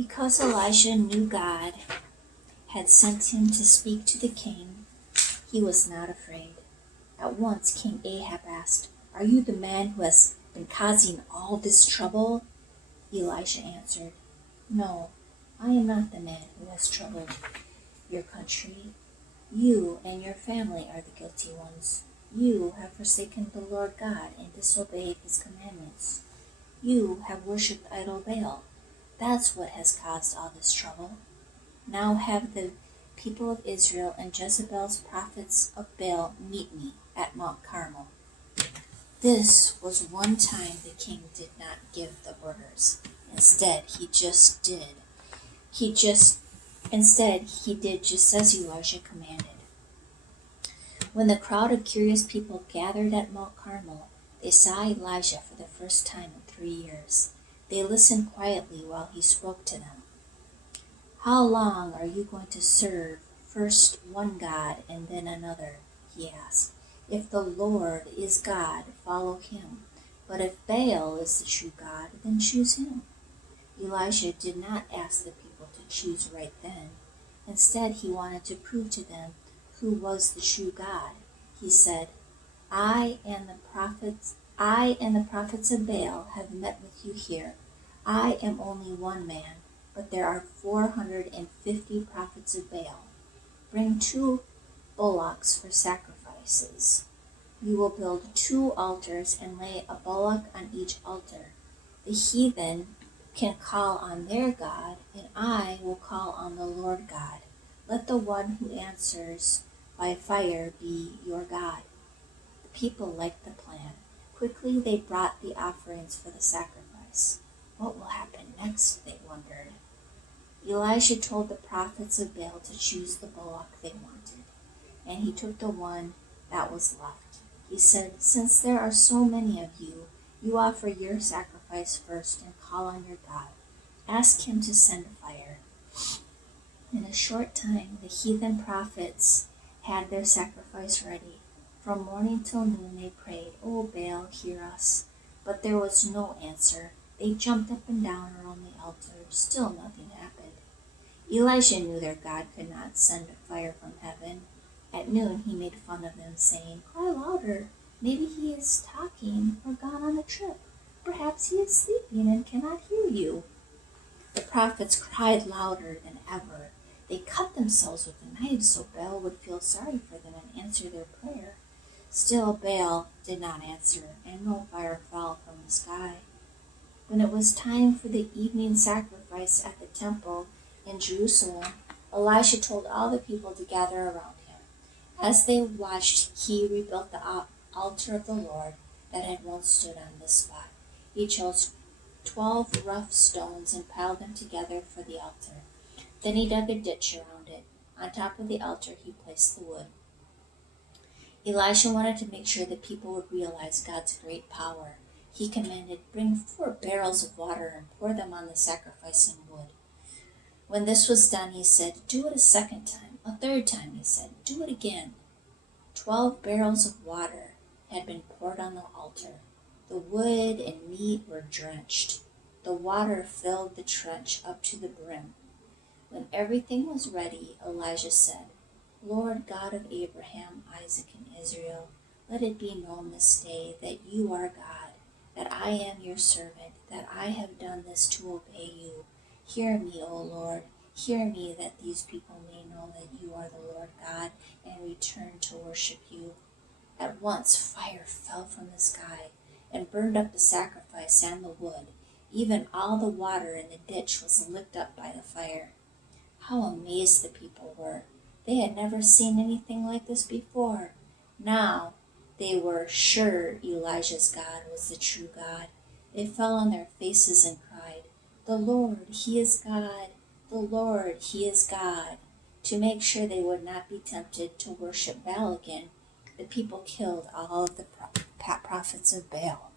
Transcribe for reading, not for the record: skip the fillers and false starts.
Because Elijah knew God had sent him to speak to the king, he was not afraid. At once King Ahab asked, "Are you the man who has been causing all this trouble?" Elijah answered, "No, I am not the man who has troubled your country. You and your family are the guilty ones. You have forsaken the Lord God and disobeyed his commandments. You have worshipped idol Baal. That's what has caused all this trouble. Now have the people of Israel and Jezebel's prophets of Baal meet me at Mount Carmel." This was one time the king did not give the orders. Instead, he did just as Elijah commanded. When the crowd of curious people gathered at Mount Carmel, they saw Elijah for the first time in 3 years. They listened quietly while he spoke to them. "How long are you going to serve first one God and then another?" he asked. "If the Lord is God, follow him. But if Baal is the true God, then choose him." Elijah did not ask the people to choose right then. Instead, he wanted to prove to them who was the true God. He said, I and the prophets of Baal have met with you here. I am only one man, but there are 450 prophets of Baal. Bring 2 bullocks for sacrifices. You will build 2 altars and lay a bullock on each altar. The heathen can call on their God, and I will call on the Lord God. Let the one who answers by fire be your God. The people liked the plan. Quickly they brought the offerings for the sacrifice. What will happen next, they wondered. Elijah told the prophets of Baal to choose the bullock they wanted, and he took the one that was left. He said, "Since there are so many of you, you offer your sacrifice first and call on your God. Ask him to send fire." In a short time, the heathen prophets had their sacrifice ready. From morning till noon they prayed, "O Baal, hear us." But there was no answer. They jumped up and down around the altar. Still nothing happened. Elijah knew their God could not send fire from heaven. At noon he made fun of them, saying, "Cry louder. Maybe he is talking or gone on a trip. Perhaps he is sleeping and cannot hear you." The prophets cried louder than ever. They cut themselves with the knives so Baal would feel sorry for them and answer their prayer. Still Baal did not answer, and no fire fell from the sky. When it was time for the evening sacrifice at the temple in Jerusalem, Elijah told all the people to gather around him. As they watched, he rebuilt the altar of the Lord that had once stood on this spot. He chose 12 rough stones and piled them together for the altar. Then he dug a ditch around it. On top of the altar he placed the wood. Elijah wanted to make sure the people would realize God's great power. He commanded, "Bring 4 barrels of water and pour them on the sacrifice and wood." When this was done, he said, "Do it a second time." A third time, he said, "Do it again." 12 barrels of water had been poured on the altar. The wood and meat were drenched. The water filled the trench up to the brim. When everything was ready, Elijah said, "Lord God of Abraham, Isaac, and Israel, let it be known this day that you are God, that I am your servant, that I have done this to obey you. Hear me, O Lord, hear me, that these people may know that you are the Lord God and return to worship you." At once fire fell from the sky and burned up the sacrifice and the wood. Even all the water in the ditch was licked up by the fire. How amazed the people were! They had never seen anything like this before. Now they were sure Elijah's God was the true God. They fell on their faces and cried, "The Lord, He is God! The Lord, He is God!" To make sure they would not be tempted to worship Baal again, the people killed all of the prophets of Baal.